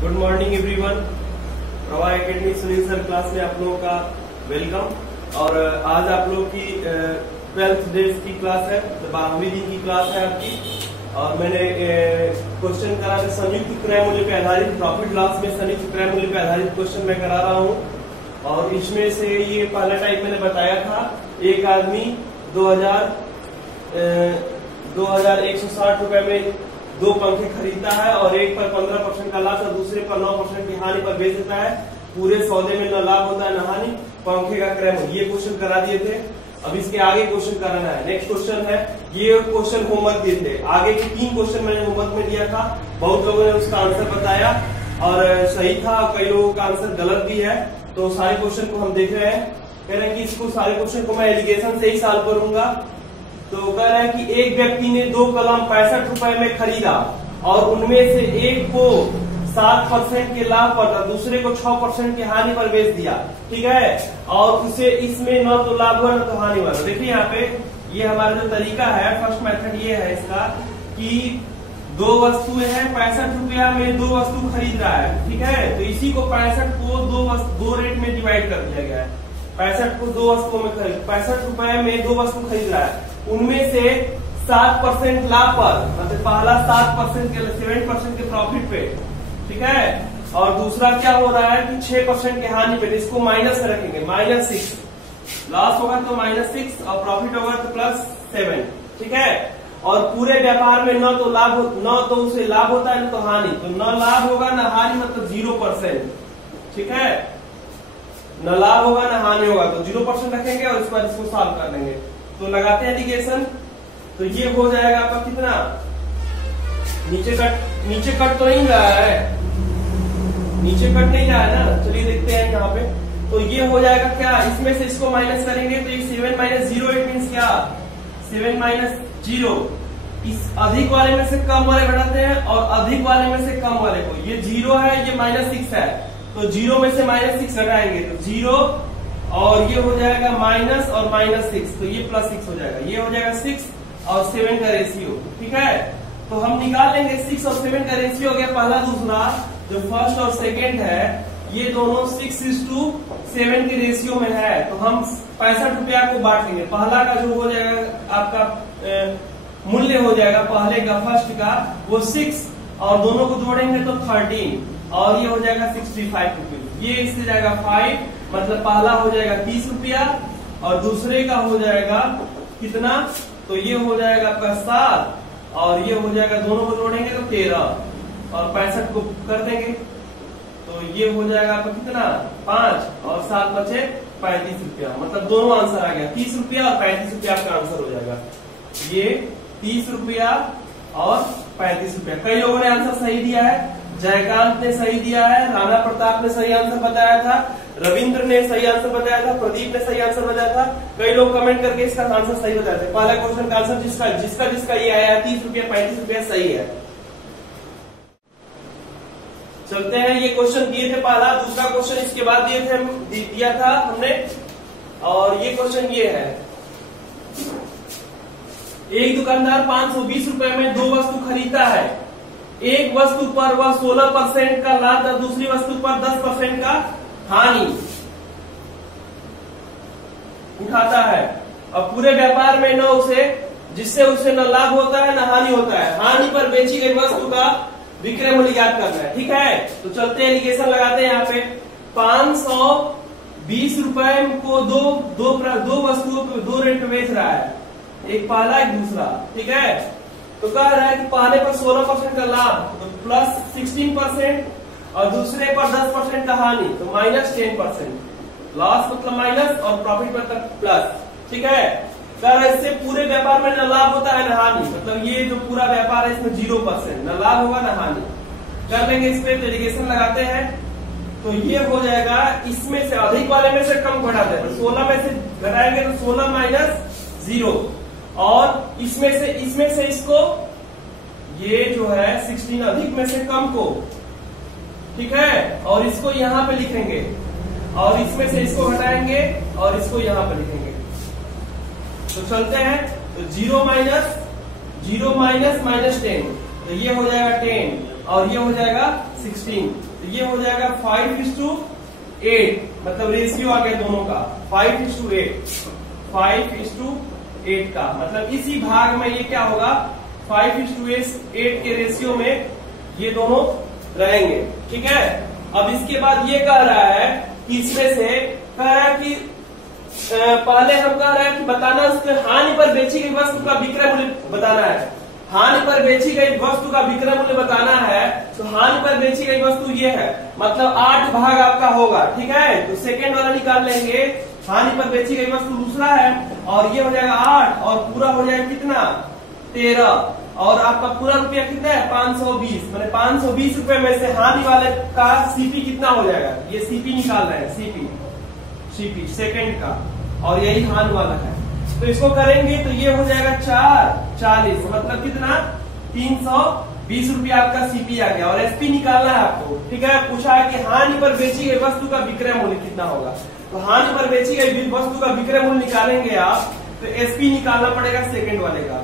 Good morning everyone. प्रवाह academy Sunil sir class में आप लोगों का वेलकम। और आज आप लोगों की 12th डेज की क्लास है, 12वीं दिन की क्लास है आपकी। और मैंने क्वेश्चन करा था संयुक्त क्रय मूल्य पे आधारित, प्रॉफिट लॉस में संयुक्त क्रय मूल्य पे आधारित क्वेश्चन मैं करा रहा हूँ। और इसमें से ये पहला टाइप मैंने बताया था, एक आदमी 2160 रुपए में 2 पंखे खरीदता है और एक पर 15% का लाभ और दूसरे पर 9% की हानि पर बेच देता है। पूरे सौदे में न लाभ होता है न हानि, पंखे का क्रय मूल्य। ये क्वेश्चन करा दिए थे। अब इसके आगे क्वेश्चन कराना है। नेक्स्ट क्वेश्चन है, ये क्वेश्चन होमवर्क दिए थे। आगे के 3 क्वेश्चन मैंने होमवर्क में दिया था, बहुत लोगों ने उसका आंसर बताया और सही था, कई लोगों का आंसर गलत भी है। तो सारे क्वेश्चन को हम देख रहे हैं। कह रहे हैं कि इसको सारे क्वेश्चन को मैं एलिगेशन से ही सॉल्व करूंगा। तो कह रहा है कि एक व्यक्ति ने 2 कलम 65 रुपए में खरीदा और उनमें से एक को 7% के लाभ पर, दूसरे को 6% की हानि पर बेच दिया। ठीक है, और उसे इसमें न तो लाभ हुआ न तो हानि हुआ। देखिए यहाँ पे ये हमारा जो तरीका है, फर्स्ट मेथड ये है इसका कि 2 वस्तुएं हैं, 65 रुपया में 2 वस्तु खरीद रहा है। ठीक है, तो इसी को 65 को 2 रेट में डिवाइड कर दिया गया है। 65 को 2 वस्तुओं में खरीद, 65 रुपए में 2 वस्तु खरीद रहा है, उनमें से 7% लाभ पर, मतलब पहला 7% के 7% के प्रॉफिट पे। ठीक है, और दूसरा क्या हो रहा है कि 6% के हानि पे। इसको माइनस में रखेंगे, -6 लॉस होगा तो -6 और प्रॉफिट होगा तो +7। ठीक है, और पूरे व्यापार में न तो उसे लाभ होता है न तो हानि। तो न लाभ होगा न हानि, मतलब 0%। ठीक है, न लाभ होगा न हानि होगा, तो 0% रखेंगे और इस पर इसको सॉल्व कर लेंगे। तो लगाते हैं एडिगेशन। तो ये हो जाएगा आपका कितना, नीचे कट तो नहीं रहा है, नीचे कट नहीं रहा है ना। चलिए देखते हैं यहाँ पे। तो ये हो जाएगा क्या, इसमें से इसको माइनस करेंगे तो ये 7 - 0 इट मीन्स क्या, 7 - 0। इस अधिक वाले में से कम वाले घटाते हैं और अधिक वाले में से कम वाले को। ये 0 है, ये -6 है, तो 0 में से -6 घटाएंगे तो 0, और ये हो जाएगा माइनस और -6, तो ये +6 हो जाएगा। ये हो जाएगा 6 और 7 का रेशियो। ठीक है, तो हम निकाल लेंगे 6 और 7 का रेशियो हो गया पहला। दूसरा जो फर्स्ट और सेकंड है, ये दोनों 6:7 के रेशियो में है, तो हम 65 रुपया को बांट लेंगे। पहला का जो हो जाएगा आपका मूल्य हो जाएगा पहले का, फर्स्ट का, वो 6 और दोनों को जोड़ेंगे तो 13 और ये हो जाएगा 65 रुपये। ये इससे जाएगा 5, मतलब पहला हो जाएगा 30 रुपया और दूसरे का हो जाएगा कितना, तो ये हो जाएगा आपका 7 और ये हो जाएगा, दोनों को जोड़ेंगे तो 13 और 65 को कर देंगे तो ये हो जाएगा आपका कितना, 5 और 7 बचे 35 रुपया। मतलब दोनों आंसर आ गया, 30 रुपया और 35 रुपया आपका आंसर हो जाएगा। ये 30 रुपया और 35 रुपया। कई लोगों ने आंसर सही दिया है। जयकांत ने सही दिया है, राणा प्रताप ने सही आंसर बताया था, रविंद्र ने सही आंसर बताया था, प्रदीप ने सही आंसर बताया था। कई लोग कमेंट करके इसका आंसर सही बताए थे। पहला क्वेश्चन का आंसर जिसका ये आया 30 रुपया 35 रुपया सही है। चलते हैं, ये क्वेश्चन दिए थे पहला। दूसरा क्वेश्चन इसके बाद दिया था हमने, और ये क्वेश्चन ये है, एक दुकानदार 520 रुपए में 2 वस्तु खरीदता है। एक वस्तु पर वह 16% का लाभ और दूसरी वस्तु पर 10% का हानि उठाता है। और पूरे व्यापार में न उसे, जिससे उसे न लाभ होता है न हानि होता है। हानि पर बेची गई वस्तु का विक्रय मूल्य ज्ञात करना है। ठीक है, तो चलते हैं, एलिगेशन लगाते हैं यहाँ पे। 520 रुपए को दो वस्तुओं को 2 रेट पे बेच रहा है, एक पहला एक दूसरा। ठीक है, तो कह रहा है कि पहले पर 16% का लाभ तो +16% और दूसरे पर 10% का हानि तो -10%। लॉस मतलब माइनस और प्रॉफिट पर प्लस। ठीक है, कह रहा है इससे पूरे व्यापार में न लाभ होता है न हानि, मतलब ये जो पूरा व्यापार है इसमें 0%, न लाभ होगा न हानि। कर लेंगे इस पे, एलिगेशन लगाते हैं। तो ये हो जाएगा, इसमें से अधिक वाले में से कम घटाते हैं, 16 में से घटाएंगे तो 16 - 0 और इसमें से इसको, ये जो है 16 अधिक में से कम को। ठीक है, और इसको यहाँ पे लिखेंगे और इसमें से इसको घटाएंगे और इसको यहाँ पे लिखेंगे। तो चलते हैं, तो 0 - -10, तो ये हो जाएगा 10 और ये हो जाएगा 16। तो ये हो जाएगा 5:8, मतलब रेशियो आ गया दोनों का 5:8, 5:8 का मतलब इसी भाग में ये क्या होगा 5:8 के रेशियो में ये दोनों रहेंगे। ठीक है, अब इसके बाद ये कह रहा है कि इसमें से कह रहा है कि पहले हम कह रहे हैं कि बताना हानि पर बेची गई वस्तु का विक्रय मूल्य बताना है। हानि पर बेची गई वस्तु का विक्रय मूल्य बताना है, तो हानि पर बेची गई वस्तु ये है, मतलब 8 भाग आपका होगा। ठीक है, तो सेकेंड वाला निकाल लेंगे, हानि पर बेची गई वस्तु दूसरा है और ये हो जाएगा 8 और पूरा हो जाएगा कितना 13 और आपका पूरा रुपया कितना है 520, मैंने 520 रुपए में से हानि वाले का सीपी कितना हो जाएगा, ये सीपी निकाल रहे हैं, सीपी सेकंड का, और यही हानि वाला है। तो इसको करेंगे तो ये हो जाएगा 440, मतलब कितना 320 रुपया आपका सीपी आ गया। और एसपी निकालना है आपको। ठीक है, पूछा है कि हानि पर बेची गई वस्तु का विक्रय मूल्य कितना होगा, तो हानि पर बेची गई वस्तु का विक्रय मूल्य निकालेंगे आप, तो एसपी निकालना पड़ेगा सेकंड वाले का।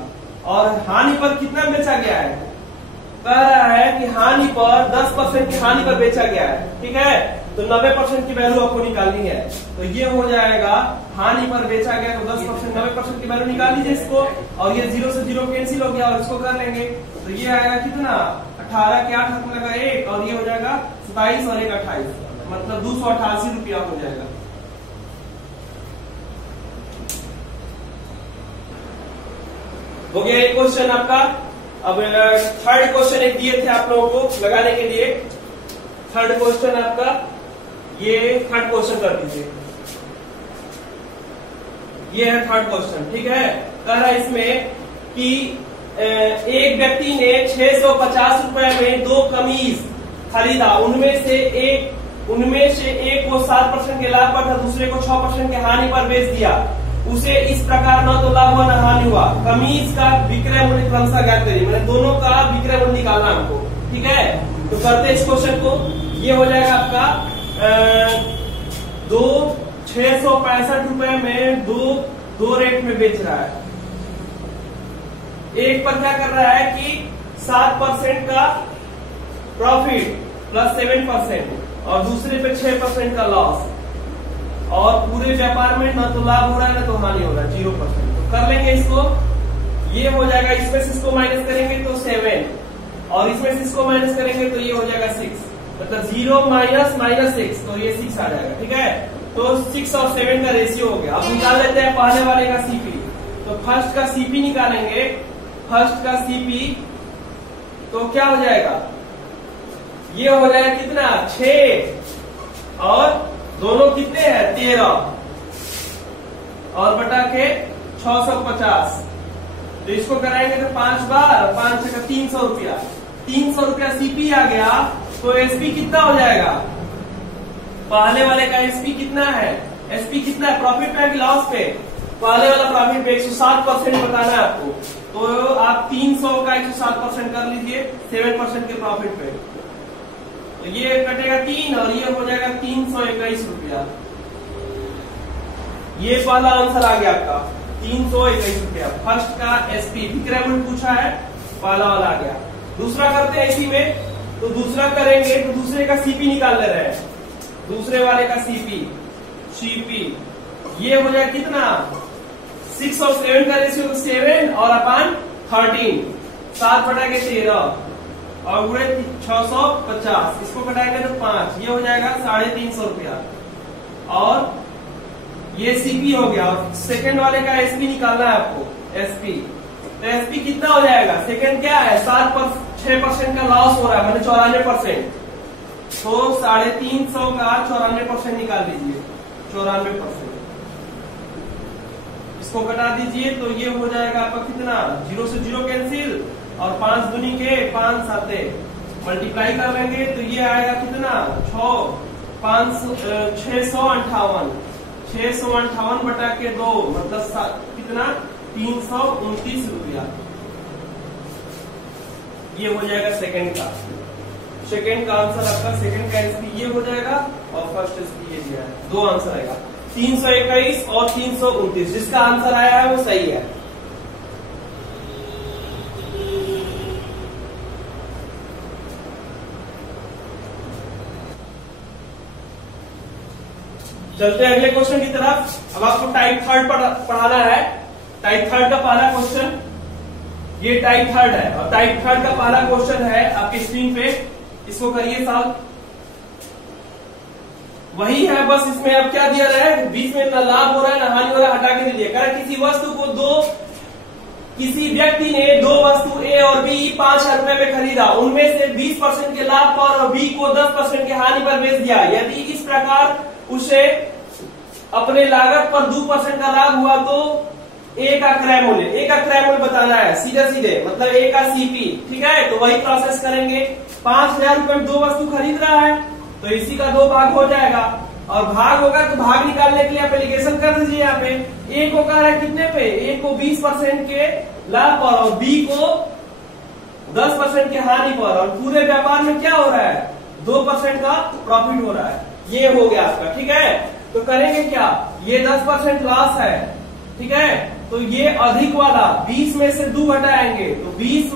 और हानि पर कितना बेचा गया है, कह रहा है कि हानि पर 10% की हानि पर बेचा गया है। ठीक है, तो 90% की वैल्यू आपको निकालनी है। तो ये हो जाएगा हानि पर बेचा गया तो 10%, 90% की वैल्यू निकाल लीजिए इसको, और ये 0 से 0 कैंसिल हो गया और इसको कर लेंगे तो ये आएगा कितना 18 के 8 हाथ में लगा 1 और ये हो जाएगा 27 और 1 28, मतलब 288 रुपया हो जाएगा। हो गया एक क्वेश्चन आपका। अब थर्ड क्वेश्चन एक दिए थे आप लोगों को लगाने के लिए, थर्ड क्वेश्चन आपका, ये थर्ड क्वेश्चन कर दीजिए, ये है थर्ड क्वेश्चन। ठीक है, कह रहा है इसमें कि एक व्यक्ति ने 650 रुपए में 2 कमीज खरीदा, उनमें से एक को 7% के लाभ पर था, दूसरे को 6% के हानि पर बेच दिया। उसे इस प्रकार न तो लाभ हुआ न हानि हुआ। कमीज का विक्रय मूल्य क्रमशः ज्ञात करिए, मैंने दोनों का विक्रय मूल्य निकालना हमको। ठीक है, तो करते इस क्वेश्चन को। ये हो जाएगा आपका 665 रुपए में दो रेट में बेच रहा है। एक पर क्या कर रहा है कि 7% का प्रॉफिट प्लस 7% और दूसरे पे 6% का लॉस, और पूरे व्यापार में न तो लाभ हो रहा है न तो हानि हो रहा है, 0%। तो कर लेंगे इसको, ये हो जाएगा, इसमें से इसको माइनस करेंगे तो 7 और इसमें से इसको माइनस करेंगे तो ये हो जाएगा 6, मतलब 0 माइनस 6, तो ये 6 आ जाएगा। ठीक है, तो 6 और 7 का रेशियो हो गया। अब निकाल लेते हैं पहले वाले का सीपी। तो फर्स्ट का सीपी निकालेंगे, फर्स्ट का सीपी तो क्या हो जाएगा, ये हो जाएगा कितना 6 और दोनों कितने हैं 13 और बटा के 650। तो इसको कराएंगे तो 5 बार 5 का 300 रुपया, 300 रुपया सीपी आ गया। तो एसपी कितना हो जाएगा, पहले वाले का एसपी कितना है, एसपी कितना है, प्रॉफिट पे है कि लॉस पे, पहले वाला प्रॉफिट पे 107% बताना है आपको। तो आप 300 का 107% कर लीजिए 7% के प्रॉफिट पे, तो ये कटेगा 3 और ये हो जाएगा 321 रुपया। ये पहला आंसर आ गया आपका 321 रुपया। फर्स्ट का एसपी विक्रय मूल्य पूछा है, पहला वाला आ गया। दूसरा करते हैं इसी में, तो दूसरा करेंगे तो दूसरे का सीपी निकाल ले रहे हैं, दूसरे वाले का सीपी ये हो जाएगा कितना 6 और 7 का रेशियो 7 और अपान 13, 7 बटा के 13 और गुणे 650, इसको कटाएंगे तो 5, ये हो जाएगा 350 रुपया। और ये सीपी हो गया, और सेकंड वाले का एसपी निकालना है आपको, एसपी। तो एसपी कितना हो जाएगा, सेकंड क्या है 6% का लॉस हो रहा है, मैंने 94%, तो 350 का 94% निकाल लीजिए, 94%। इसको कटा दीजिए तो ये हो जाएगा आपका कितना 0 से 0 कैंसिल और 5 दूनी के 5 साते मल्टीप्लाई कर लेंगे तो ये आएगा कितना 658 बटा के 2 मतलब कितना 329 रुपया। ये हो जाएगा सेकंड का आंसर आपका, सेकंड का एसपी ये हो जाएगा और फर्स्ट एसपी ये दिया है। 2 आंसर आएगा 321 और 329, जिसका आंसर आया है वो सही है। चलते हैं अगले क्वेश्चन की तरफ। अब आपको टाइप थर्ड पढ़ाना है। टाइप थर्ड का पहला क्वेश्चन, ये टाइप थर्ड है और टाइप थर्ड का पहला क्वेश्चन है आपकी स्क्रीन पे, इसको करिए सॉल्व। वही है, बस इसमें अब क्या दिया रहा है, बीच में ना लाभ हो रहा है ना हानि हो रहा है, हटा के दे दिया। किसी वस्तु को किसी व्यक्ति ने दो वस्तु ए और बी 5,000 रुपए में खरीदा, उनमें से 20% के लाभ पर और बी को 10% के हानि पर बेच दिया। यदि इस प्रकार उसे अपने लागत पर 2% का लाभ हुआ तो ए का क्रय मूल्य, ए का क्रय मूल्य बताना है सीधे सीधे, मतलब ए का सीपी। ठीक है, तो वही प्रोसेस करेंगे। 5,000 रुपए में दो वस्तु खरीद रहा है तो इसी का 2 भाग हो जाएगा, और भाग होगा तो भाग निकालने के लिए आप एप्लीकेशन कर दीजिए। यहाँ पे ए को कह रहा है कितने पे, ए को 20% के लाभ पर और बी को 10% के हानि पर, और पूरे व्यापार में क्या हो रहा है, 2% का प्रॉफिट हो रहा है। ये हो गया आपका। ठीक है, तो करेंगे क्या, ये 10% लॉस है। ठीक है, तो ये अधिक वाला 20 में से 2 घटाएंगे तो 20 -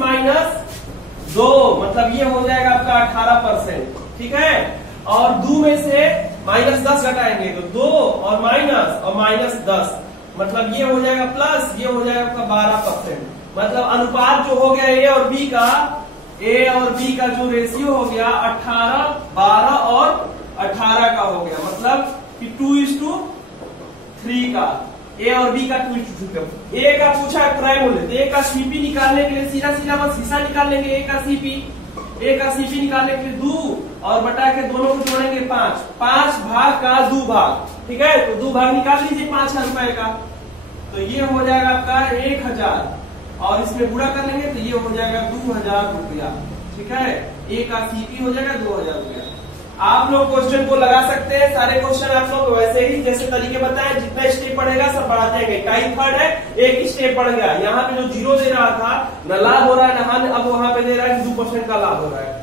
2 मतलब ये हो जाएगा आपका 18%। ठीक है, और 2 में से -10 घटाएंगे तो 2 और -10 मतलब ये हो जाएगा प्लस, ये हो जाएगा आपका 12%। मतलब अनुपात जो हो गया ए और बी का जो रेशियो हो गया 18, 12 और 18 का हो गया, मतलब कि 2:3 का। ए और बी का 2:3। ए का पूछा क्रय मूल्य, तो ए का सीपी निकालने के लिए सीधा सीधा बस हिस्सा निकाल लेंगे। ए का सीपी निकालने के लिए 2 और बटा के दोनों को जोड़ेंगे 5 भाग का 2 भाग। ठीक है, तो 2 भाग निकाल लीजिए 5,000 रुपए का, तो ये हो जाएगा आपका 1,000 और इसमें गुणा कर लेंगे तो ये हो जाएगा 2,000 रुपया। ठीक है, ए का सीपी हो जाएगा 2,000 रुपया। आप लोग क्वेश्चन को लगा सकते हैं, सारे क्वेश्चन आप लोग वैसे ही जैसे तरीके बताए, जितना स्टेप पड़ेगा सब बढ़ाते जाएंगे। टाइप थर्ड है, एक स्टेप बढ़ गया। यहाँ पे जो 0 दे रहा था, न लाभ हो रहा है न हानि, अब वहां पे दे रहा है 2% का लाभ हो रहा है।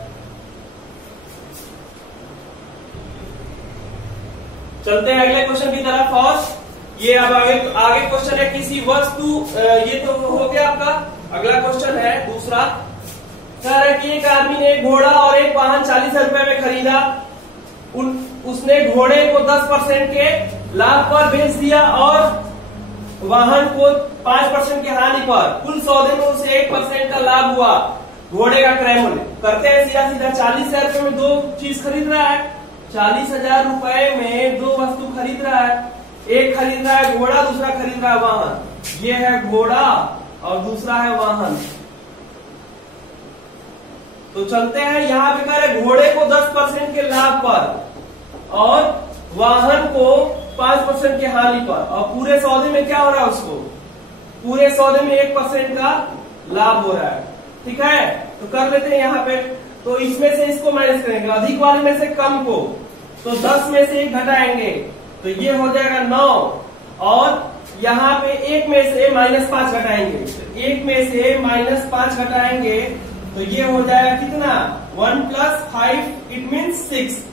चलते हैं अगले क्वेश्चन की तरफ। और ये अब आगे क्वेश्चन है किसी वस्तु, ये तो हो गया आपका। अगला क्वेश्चन है दूसरा, कह रहा है कि एक आदमी ने एक घोड़ा और एक वाहन 40,000 रुपए में खरीदा। उसने घोड़े को 10% के लाभ पर बेच दिया और वाहन को 5% के हानि पर। कुल सौदे में उसे 1% का लाभ हुआ। घोड़े का क्रय मूल्य करते हैं सीधा सीधा। 40,000 रुपए में दो चीज खरीद रहा है, 40,000 रुपए में दो वस्तु खरीद रहा है। एक खरीद रहा है घोड़ा, दूसरा खरीद रहा है वाहन। ये है घोड़ा और दूसरा है वाहन। तो चलते हैं, यहाँ पे कह रहे घोड़े को 10% के लाभ पर और वाहन को 5% के हानि पर, और पूरे सौदे में क्या हो रहा है, उसको पूरे सौदे में 1% का लाभ हो रहा है। ठीक है, तो कर लेते हैं यहाँ पे। तो इसमें से इसको माइनस करेंगे, अधिक वाले में से कम को, तो 10 में से 1 घटाएंगे तो ये हो जाएगा 9, और यहाँ पे 1 में से -5 घटाएंगे, तो 1 में से -5 घटाएंगे तो ये हो जाएगा कितना, 1 + 5 इट मीन्स 6।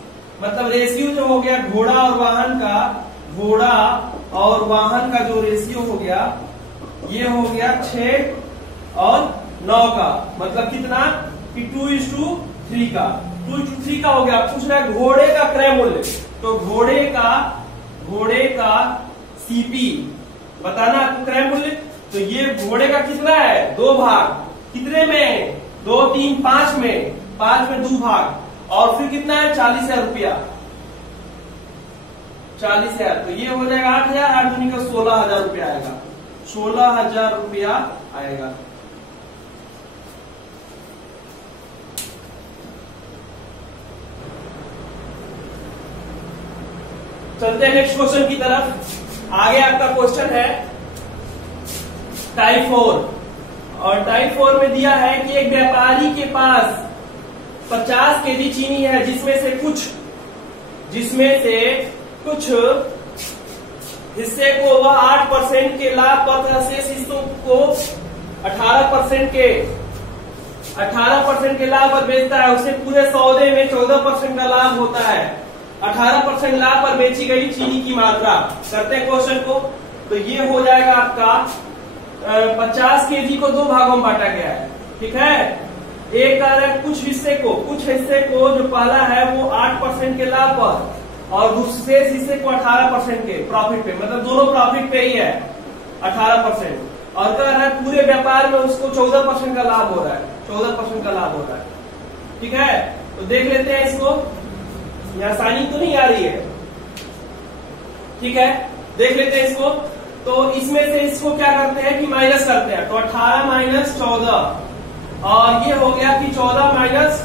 मतलब रेशियो जो हो गया घोड़ा और वाहन का जो रेशियो हो गया, ये हो गया 6 और 9 का, मतलब कितना कि 2:3 का। 2:3 का हो गया। पूछ रहा है घोड़े का क्रय मूल्य, तो घोड़े का सीपी बताना आपको क्रय मूल्य। तो ये घोड़े का कितना है, 2 भाग, कितने में, 2, 3, 5 में, 5 में 2 भाग, और फिर कितना है 40,000 रुपया, 40,000। तो ये हो जाएगा 8,000, 8 दूनी का 16,000 रुपया आएगा, 16,000 रुपया आएगा। चलते हैं नेक्स्ट क्वेश्चन की तरफ। आगे आपका क्वेश्चन है टाइप 4, और टाइप 4 में दिया है कि एक व्यापारी के पास 50 केजी चीनी है, जिसमें से कुछ हिस्से को वह 8% के लाभ पर तथा शेष हिस्सों को 18% के लाभ पर बेचता है। उसे पूरे सौदे में 14% का लाभ होता है। 18% लाभ पर बेची गई चीनी की मात्रा। करते हैं क्वेश्चन को, तो ये हो जाएगा आपका 50 केजी को 2 भागों में बांटा गया है। ठीक है, एक कह रहा है कुछ हिस्से को जो पहला है वो 8% के लाभ पर और दूसरे हिस्से को 18% के प्रॉफिट पे, मतलब दोनों प्रॉफिट पे ही है 18%। और कह रहा है पूरे व्यापार में उसको 14% का लाभ हो रहा है, 14% का लाभ हो रहा है। ठीक है, तो देख लेते हैं इसको, यहाँ साइनिंग तो नहीं आ रही है। ठीक है, देख लेते हैं इसको। तो इसमें से इसको क्या करते हैं कि माइनस करते हैं, तो 18 माइनस 14 और ये हो गया कि 14 माइनस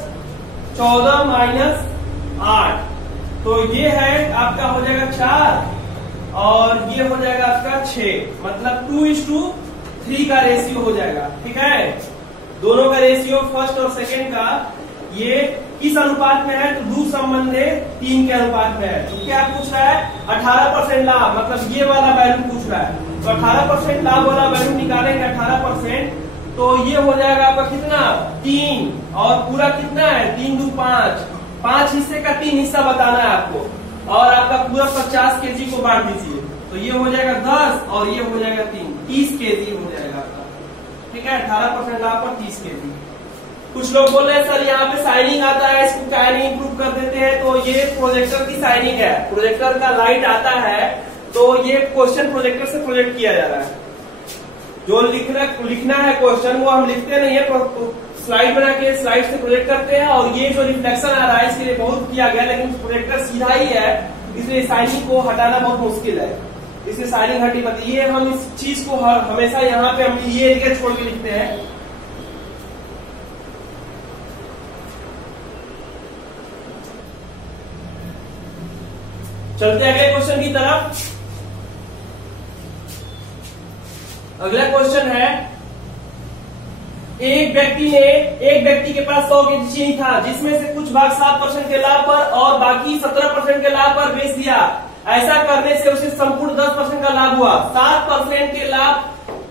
8, तो ये है आपका हो जाएगा 4 और ये हो जाएगा आपका 6, मतलब 2:3 का रेशियो हो जाएगा। ठीक है, दोनों का रेशियो फर्स्ट और सेकेंड का ये किस अनुपात में है, तो दूर संबंधे 3 के अनुपात में है। तो क्या पूछ रहा है, 18% लाभ, मतलब ये वाला वैल्यू पूछ रहा है। तो 18% लाभ वाला वैल्यू निकालेंगे 18%, तो ये हो जाएगा आपका कितना 3 और पूरा कितना है 3 2 5, 5 हिस्से का 3 हिस्सा बताना है आपको और आपका पूरा 50 केजी को बांट दीजिए, तो ये हो जाएगा 10 और ये हो जाएगा 3, 30 केजी हो जाएगा आपका। ठीक है, 18% लाभ पर 30 केजी। कुछ लोग बोल रहे हैं सर यहाँ पे साइनिंग आता है, इसको क्या नहीं इम्प्रूव कर देते हैं, तो ये प्रोजेक्टर की साइनिंग है, प्रोजेक्टर का लाइट आता है तो ये क्वेश्चन प्रोजेक्टर से प्रोजेक्ट किया जा रहा है। जो लिखना है क्वेश्चन वो हम लिखते नहीं है, स्लाइड बना के स्लाइड से प्रोजेक्ट करते हैं और ये जो रिफ्लेक्शन आ रहा है इसके लिए बहुत किया गया, लेकिन प्रोजेक्टर सीधा ही है इसलिए साइनिंग को हटाना बहुत मुश्किल है, इसलिए साइनिंग हटी पड़ती है। हम इस चीज को हमेशा यहाँ पे हम ये एरिया छोड़ के लिखते हैं। चलते हैं अगले क्वेश्चन की तरफ। अगला क्वेश्चन है, एक व्यक्ति के पास 100 केजी चीनी था जिसमें से कुछ भाग 7% के लाभ पर और बाकी 17% के लाभ पर बेच दिया। ऐसा करने से उसे संपूर्ण 10% का लाभ हुआ। 7% के लाभ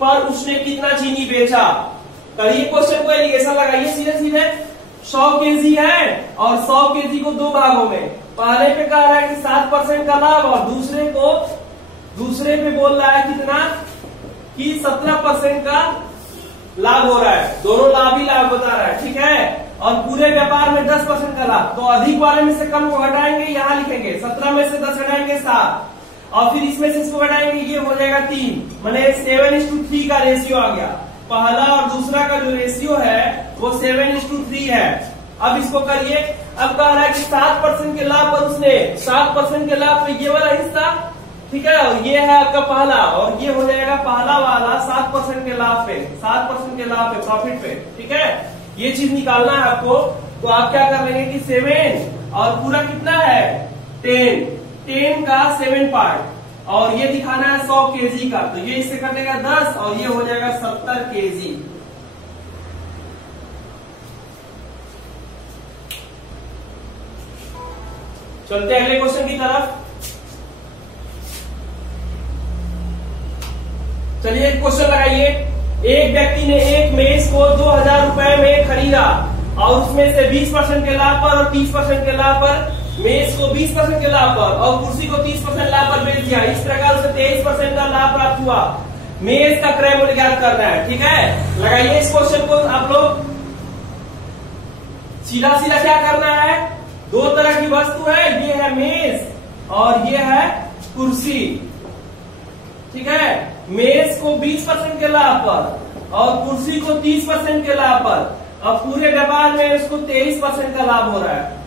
पर उसने कितना चीनी बेचा? करिए क्वेश्चन को एलिगेशन लगाइए सीधे सीधे। 100 केजी है और 100 केजी को 2 भागों में, पहले पे कह रहा है कि 7% का लाभ और दूसरे पे बोल रहा है कितना कि 17% का लाभ हो रहा है। दोनों लाभ ही लाभ बता रहा है। ठीक है, और पूरे व्यापार में 10% का लाभ, तो अधिक वाले में से कम को हटाएंगे, यहाँ लिखेंगे 17 में से 10 हटाएंगे 7 और फिर इसमें से इसको हटाएंगे, ये हो जाएगा 3, माने 7:3 का रेशियो आ गया। पहला और दूसरा का जो रेशियो है वो 7:3 है। अब इसको करिए, अब कह रहा है कि 7% के लाभ पर उसने 7% के लाभ पे ये वाला हिस्सा, ठीक है, और ये है आपका पहला और ये हो जाएगा पहला वाला 7% के लाभ पे, 7% के लाभ पे प्रॉफिट पे। ठीक है, ये चीज निकालना है आपको, तो आप क्या कर लेंगे कि 7 और पूरा कितना है 10 का 7 पार्ट और ये दिखाना है 100 केजी का, तो ये इससे कटेगा 10 और ये हो जाएगा 70 केजी। चलते हैं अगले क्वेश्चन की तरफ। चलिए एक क्वेश्चन लगाइए। एक व्यक्ति ने एक मेज को 2000 रुपए में खरीदा और उसमें से 20% के लाभ पर और 30% के लाभ पर, मेज को 20% के लाभ पर और कुर्सी को 30% लाभ पर बेच दिया। इस प्रकार उसे 23% का लाभ प्राप्त हुआ। मेज का क्रय मूल्य ज्ञात करना है। ठीक है, लगाइए इस क्वेश्चन को आप लोग। सीधा सीधा क्या करना है, 2 तरह की वस्तु है, ये है मेज और ये है कुर्सी। ठीक है, मेज को 20% के लाभ पर और कुर्सी को 30% के लाभ पर और पूरे व्यापार में उसको 23% का लाभ हो रहा है।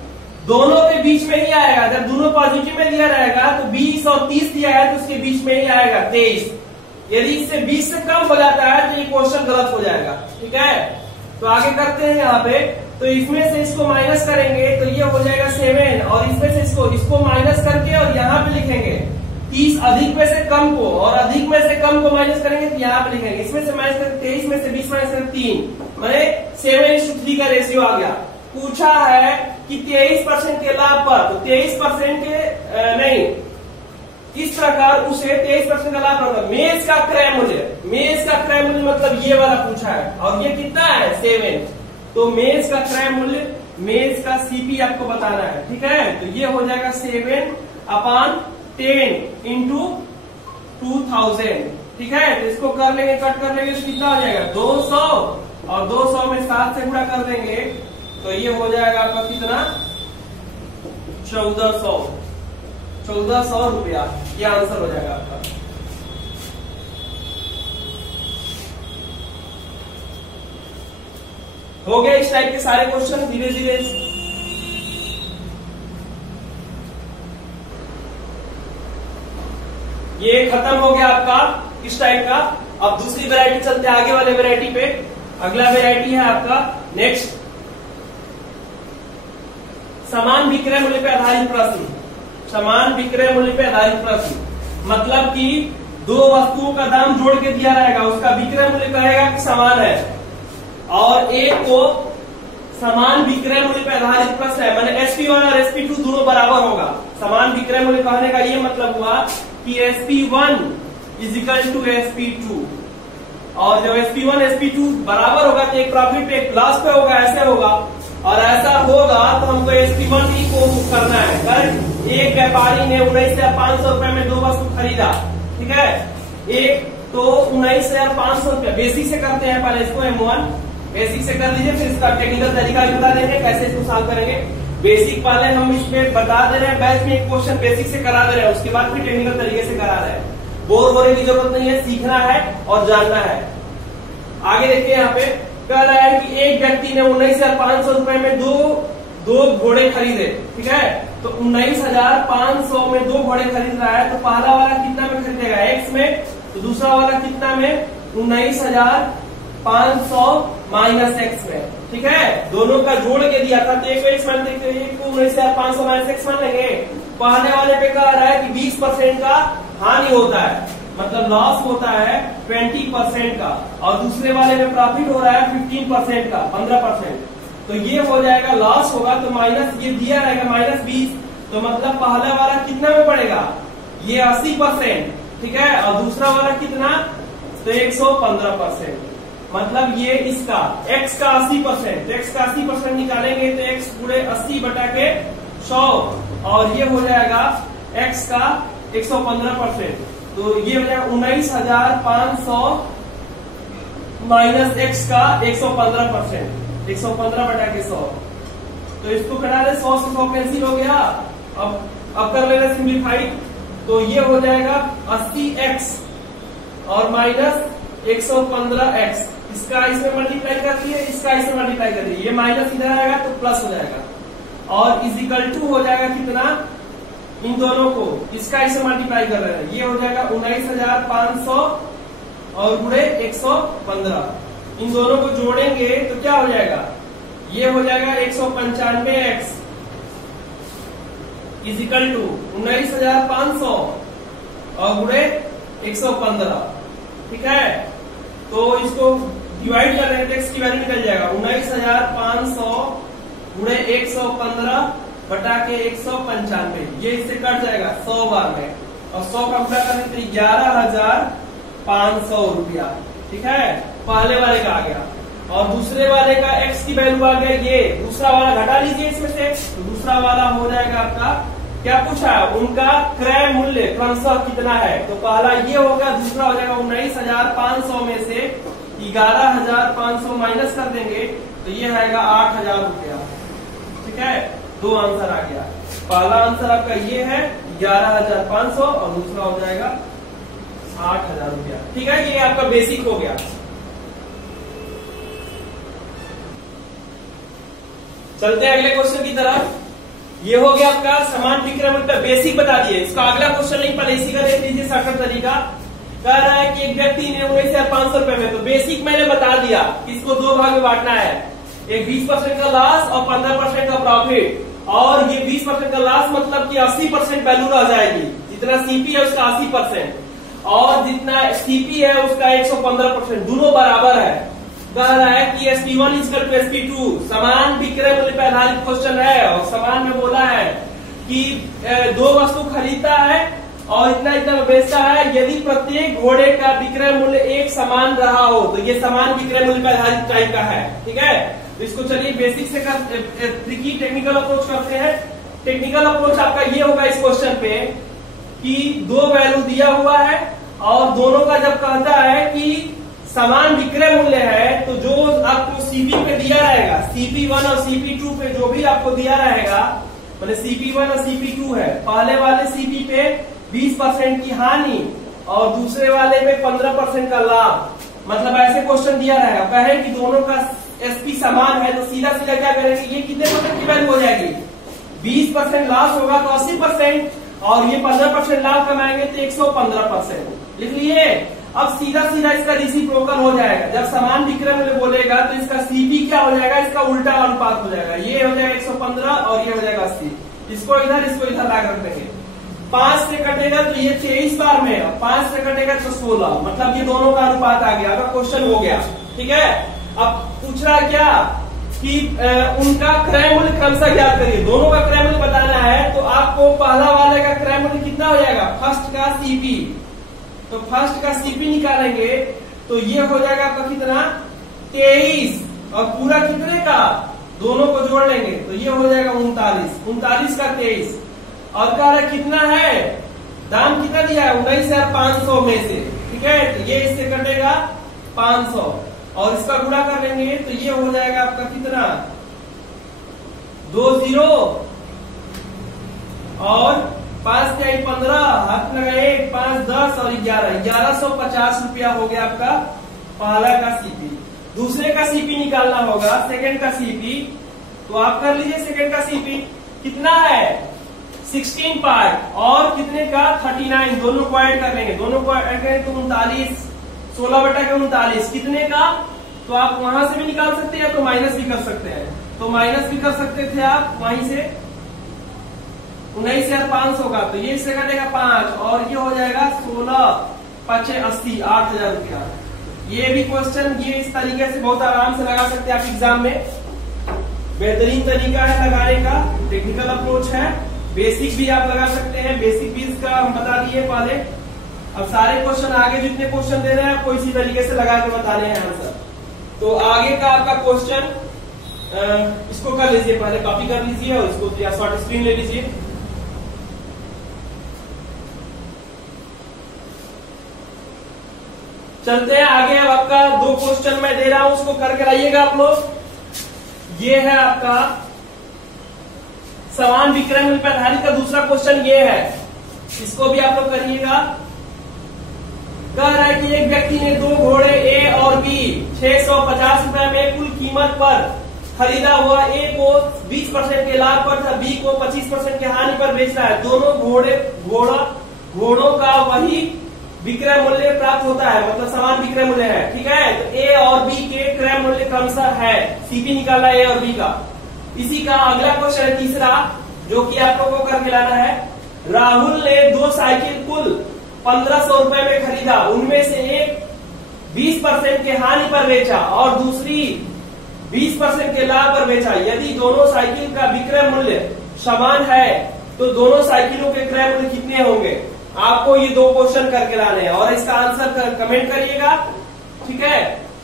दोनों के बीच में ही आएगा, जब दोनों पॉजिटिव में दिया रहेगा तो 20 और 30 दिया है तो उसके बीच में ही आएगा 23। यदि इससे 20 से कम हो जाता है तो ये क्वेश्चन गलत हो जाएगा। ठीक है, तो आगे करते हैं यहाँ पे, तो इसमें से इसको माइनस करेंगे तो ये हो जाएगा 7 और इसमें से इसको माइनस करके और यहाँ पे लिखेंगे 30, अधिक में से कम को और अधिक में से कम को माइनस करेंगे तो यहाँ पे लिखेंगे, इसमें से माइनस करेंगे 23 में से 20 माइनस करेंगे 3, माने 7:3 का रेशियो आ गया। पूछा है कि 23% के लाभ पर, तो 23% के नहीं, इस प्रकार उसे 23% का लाभ होगा। मेज का क्रय मूल्य मतलब ये वाला पूछा है और ये कितना है 7, तो मेज का क्रय मूल्य, मेज का सीपी आपको बताना है। ठीक है, तो ये हो जाएगा 7/10 इंटू 2000। ठीक है, तो इसको कर लेंगे, कट कर लेंगे तो कितना हो जाएगा 200 और 200 में 7 से गुणा कर देंगे तो ये हो जाएगा आपका कितना 1400। 1400 रुपया, ये आंसर हो जाएगा आपका। हो गया इस टाइप के सारे क्वेश्चन। धीरे धीरे ये खत्म हो गया आपका इस टाइप का। अब दूसरी वैरायटी चलते हैं आगे वाले वैरायटी पे। अगला वैरायटी है आपका नेक्स्ट, समान विक्रय मूल्य पे आधारित प्रश्न। समान विक्रय मूल्य पे आधारित प्रश्न मतलब कि दो वस्तुओं का दाम जोड़ के दिया रहेगा, उसका विक्रय मूल्य कहेगा कि समान है, और एक को समान विक्रय मूल्य पे आधारित प्रश्न है, मैंने SP1 और SP2 दोनों बराबर होगा। समान विक्रय मूल्य कहने का ये मतलब हुआ कि SP1 is equal to SP2, और जब SP1 SP2 बराबर होगा तो एक प्रॉफिट पे एक लॉस पे होगा, ऐसे होगा। और ऐसा होगा तो हमको SP1 ही को करना है। करेक्ट। एक व्यापारी ने 19,500 रुपए में दो वस्तु खरीदा, ठीक है। एक तो 19,500 रुपया बेसिक से करते हैं, पहले इसको M1 बेसिक से कर लीजिए, फिर इसका टेक्निकल तरीका भी बता देंगे कैसे इसको सॉल्व करेंगे। बेसिक पहले हम इसमें बता दे रहे हैं, बैच में एक क्वेश्चन बेसिक से करा दे रहे हैं, उसके बाद फिर टेक्निकल तरीके से करा रहे हैं। बोर होने की जरूरत नहीं है, सीखना है और जानना है। आगे देखिए यहाँ पे कह रहा है कि एक व्यक्ति ने 19,500 रुपए में दो घोड़े खरीदे, ठीक है। तो 19,500 में दो घोड़े खरीद रहा है, तो पहला वाला कितना में खरीदेगा X में, तो दूसरा वाला कितना में 19,500 माइनस X में, ठीक है। दोनों का जोड़ के दिया था तो एक X मान देते, एक को 19,500 माइनस X मान लेंगे। पहले वाले पे कह रहा है कि 20% का हानि होता है, मतलब लॉस होता है 20% का, और दूसरे वाले में प्रॉफिट हो रहा है 15% का, 15%। तो ये हो जाएगा लॉस होगा, तो माइनस ये दिया रहेगा -20, तो मतलब पहला वाला कितना में पड़ेगा, ये 80%, ठीक है, और दूसरा वाला कितना, तो 115%। मतलब ये इसका x का 80%, x का 80% निकालेंगे तो x पूरे 80 बटा के 100, और ये हो जाएगा x का 115%। तो ये हो जाएगा 19,500 माइनस x का 115%, 115 बटा के 100। तो इसको कटा दे, 100 से 100 कैंसिल हो गया। अब कर लेना सिंप्लीफाइड, तो ये हो जाएगा 80x और माइनस 115x। इसका इसमें मल्टीप्लाई कर दिए, इसका इसमें मल्टीप्लाई कर दिए, ये माइनस इधर आएगा तो प्लस हो जाएगा, और इज इक्वल टू हो जाएगा कितना, इन दोनों को इसका इसे मल्टीप्लाई कर रहे हैं, ये हो जाएगा 19,500 और गुणे 115। इन दोनों को जोड़ेंगे तो क्या हो जाएगा, ये हो जाएगा 195x इज इक्वल टू 19,500 और गुणे 115, ठीक है। तो इसको डिवाइड कर रहे हैं तो x की वैल्यू निकल जाएगा 19,500 गुणे 115 बटा के 195, ये इससे कट जाएगा 100 बार में, और 100 का गुणा करें तो 11,500 रुपया, ठीक है। पहले वाले का आ गया, और दूसरे वाले का x की वैल्यू आ गया, ये दूसरा वाला घटा लीजिए इसमें से, तो दूसरा वाला हो जाएगा आपका, क्या पूछा, उनका क्रय मूल्य क्रमशः कितना है। तो पहला ये होगा, दूसरा हो जाएगा 19,500 में से 11,500 माइनस कर देंगे तो ये आएगा 8,000 रुपया, ठीक है। दो आंसर आ गया, पहला आंसर आपका ये है 11,500 और दूसरा हो जाएगा 8,000 रुपया, ठीक है। ये आपका बेसिक हो गया। चलते हैं अगले क्वेश्चन की तरफ। ये हो गया आपका समान विक्रय मूल्य का बेसिक बता दिए। इसका अगला क्वेश्चन नहीं, पहले इसी का देख लीजिए शॉर्टकट तरीका। कह रहा है कि एक व्यक्ति ने 19,500 रुपए में, तो बेसिक मैंने बता दिया, इसको दो भाग में बांटना है, एक 20% का लॉस और 15% का प्रॉफिट। और ये 20% का लॉस मतलब कि 80% वैल्यू रह जाएगी, जितना सीपी है उसका 80% और जितना सीपी है उसका 115%, दोनों बराबर है। कह रहा है कि SP1 इक्वल टू SP2, समान विक्रय मूल्य पर आधारित क्वेश्चन है, और समान में बोला है कि दो वस्तु खरीदता है और इतना इतना बेचता है, यदि प्रत्येक घोड़े का विक्रय मूल्य एक समान रहा हो तो ये समान विक्रय मूल्य पर आधारित टाइप का है, ठीक है। तो इसको चलिए बेसिक से ट्रिकी टेक्निकल अप्रोच करते हैं। टेक्निकल अप्रोच आपका ये होगा इस क्वेश्चन पे कि दो वैल्यू दिया हुआ है और दोनों का जब कहता है कि समान विक्रय मूल्य है, तो जो आपको सीपी पे दिया रहेगा, CP1 और CP2 पे जो भी आपको दिया रहेगा, मतलब CP1 और CP2 है। पहले वाले CP पे 20% की हानि और दूसरे वाले में 15% का लाभ। मतलब ऐसे क्वेश्चन दिया रहेगा, कहे कि दोनों का SP समान है तो सीधा सीधा क्या करेंगे, ये कितने परसेंट की वैल्यू हो जाएगी, 20% लॉस होगा तो 80% और ये 15% लाभ कमाएंगे तो 115% लिख लिए। अब सीधा सीधा इसका रेसिप्रोकल हो जाएगा, जब समान विक्रय मूल्य बोलेगा तो इसका CP क्या हो जाएगा, इसका उल्टा अनुपात हो जाएगा, ये हो जाएगा 115 और ये हो जाएगा 80। इसको इधर ला रख देंगे। 5 से कटेगा तो ये 23 बार में, और 5 से कटेगा तो 16, मतलब ये दोनों का अनुपात आ गया। अगर क्वेश्चन हो गया, ठीक है। अब पूछ रहा क्या कि उनका क्रय मूल्य क्रमशः ज्ञात करिए। दोनों का क्रय मूल्य बताना है तो आपको पहला वाले का क्रय मूल्य कितना हो जाएगा, फर्स्ट का CP, तो फर्स्ट का CP निकालेंगे तो ये हो जाएगा आपका कितना 23, और पूरा कितने का, दोनों को जोड़ लेंगे तो ये हो जाएगा 39 का 23, और कह रहा कितना है, दाम कितना दिया है 19,500 में से, ठीक है। तो ये इससे कटेगा 500 और इसका गुणा कर लेंगे तो ये हो जाएगा आपका कितना 20 और 5 के 15, हाथ लगाए 5 10 और 1150 रुपया हो गया आपका पहला का CP। दूसरे का CP निकालना होगा, सेकंड का CP, तो आप कर लीजिए। सेकंड का CP कितना है 16 पार्ट और कितने का 39, दोनों को ऐड कर लेंगे, दोनों को ऐड करें तो 39, 16/39 कितने का, तो आप वहां से भी निकाल सकते हैं तो माइनस भी कर सकते हैं, तो माइनस भी कर सकते थे आप वहीं से 19,500 का, तो ये इससे कटेगा 5 और ये हो जाएगा 16 5 80 8,000 रुपया। ये भी क्वेश्चन ये इस तरीके से बहुत आराम से लगा सकते हैं आप एग्जाम में, बेहतरीन तरीका है लगाने का, टेक्निकल अप्रोच है। बेसिक भी आप लगा सकते हैं, बेसिक भी इसका हम बता दिए पहले। अब सारे क्वेश्चन आगे जितने क्वेश्चन दे रहे हैं आपको इसी तरीके से लगा के बताने हैं आंसर। तो आगे का आपका क्वेश्चन इसको कर लीजिए, पहले कॉपी कर लीजिए और इसको या शॉर्ट स्क्रीन ले लीजिए। चलते हैं आगे। अब आपका 2 क्वेश्चन मैं दे रहा हूं, उसको करके लाइएगा आप लोग। ये है आपका समान विक्रय मूल्य पर आधारित का दूसरा क्वेश्चन ये है, इसको भी आप लोग करिएगा। कह रहा है कि एक व्यक्ति ने 2 घोड़े A और B 650 रुपए में कुल कीमत पर खरीदा हुआ। A को 20% के लाभ पर तथा B को 25% के हानि पर बेच रहा है। दोनों घोड़ों का वही विक्रय मूल्य प्राप्त होता है, मतलब समान विक्रय मूल्य है, ठीक है। तो A और B के क्रय मूल्य क्रमशः है, CP निकालना है A और B का। इसी का अगला क्वेश्चन है तीसरा, जो कि आप लोगों को करके लाना है। राहुल ने 2 साइकिल कुल 1500 रुपए में खरीदा, उनमें से एक 20% के हानि पर बेचा और दूसरी 20% के लाभ पर बेचा। यदि दोनों साइकिल का विक्रय मूल्य समान है तो दोनों साइकिलों के क्रय मूल्य कितने होंगे। आपको ये 2 क्वेश्चन करके लाने हैं और इसका आंसर कमेंट करिएगा, ठीक है।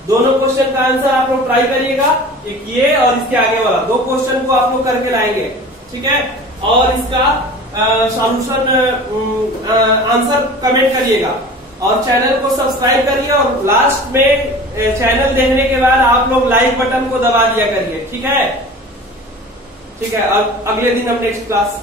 दोनों क्वेश्चन का आंसर आप लोग ट्राई करिएगा, एक ये और इसके आगे वाला 2 क्वेश्चन को आप लोग करके लाएंगे, ठीक है। और इसका सॉल्यूशन आंसर कमेंट करिएगा और चैनल को सब्सक्राइब करिए और लास्ट में चैनल देखने के बाद आप लोग लाइक बटन को दबा दिया करिए, ठीक है। ठीक है, अब अगले दिन हम नेक्स्ट क्लास